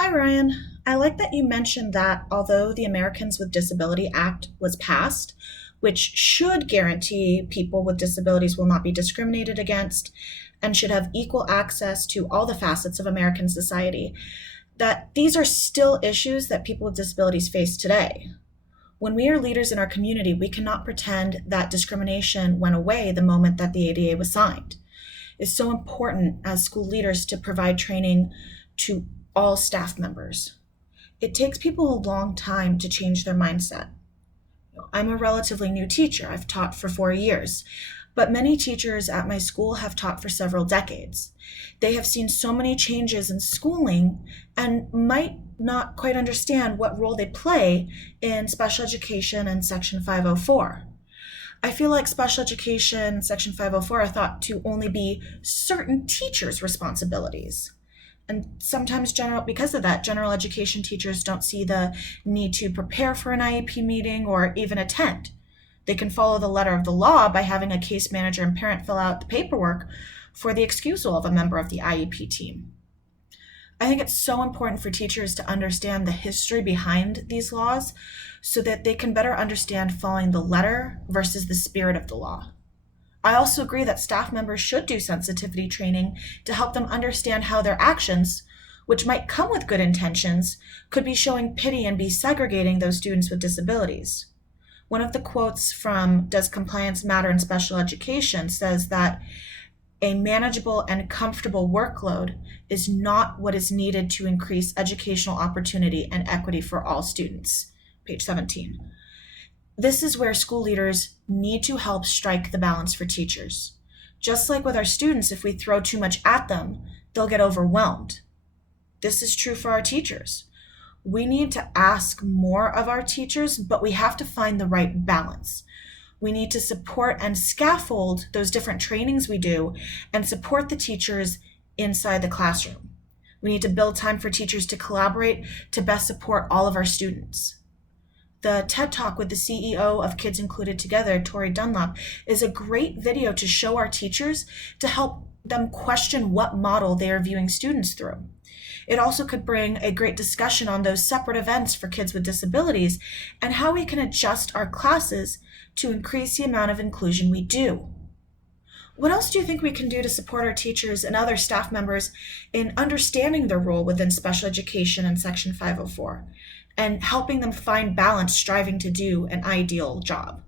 Hi, Ryan. I like that you mentioned that although the Americans with Disability Act was passed, which should guarantee people with disabilities will not be discriminated against and should have equal access to all the facets of American society, that these are still issues that people with disabilities face today. When we are leaders in our community, we cannot pretend that discrimination went away the moment that the ADA was signed. It's so important as school leaders to provide training to all staff members. It takes people a long time to change their mindset. I'm a relatively new teacher. I've taught for 4 years, but many teachers at my school have taught for several decades. They have seen so many changes in schooling and might not quite understand what role they play in special education and Section 504. I feel like special education, Section 504, are thought to only be certain teachers' responsibilities. And sometimes because of that, general education teachers don't see the need to prepare for an IEP meeting or even attend. They can follow the letter of the law by having a case manager and parent fill out the paperwork for the excusal of a member of the IEP team. I think it's so important for teachers to understand the history behind these laws so that they can better understand following the letter versus the spirit of the law. I also agree that staff members should do sensitivity training to help them understand how their actions, which might come with good intentions, could be showing pity and be segregating those students with disabilities. One of the quotes from Does Compliance Matter in Special Education says that a manageable and comfortable workload is not what is needed to increase educational opportunity and equity for all students. Page 17. This is where school leaders need to help strike the balance for teachers. Just like with our students, if we throw too much at them, they'll get overwhelmed. This is true for our teachers. We need to ask more of our teachers, but we have to find the right balance. We need to support and scaffold those different trainings we do and support the teachers inside the classroom. We need to build time for teachers to collaborate to best support all of our students. The TED Talk with the CEO of Kids Included Together, Tori Dunlap, is a great video to show our teachers to help them question what model they are viewing students through. It also could bring a great discussion on those separate events for kids with disabilities and how we can adjust our classes to increase the amount of inclusion we do. What else do you think we can do to support our teachers and other staff members in understanding their role within special education and Section 504 and helping them find balance striving to do an ideal job?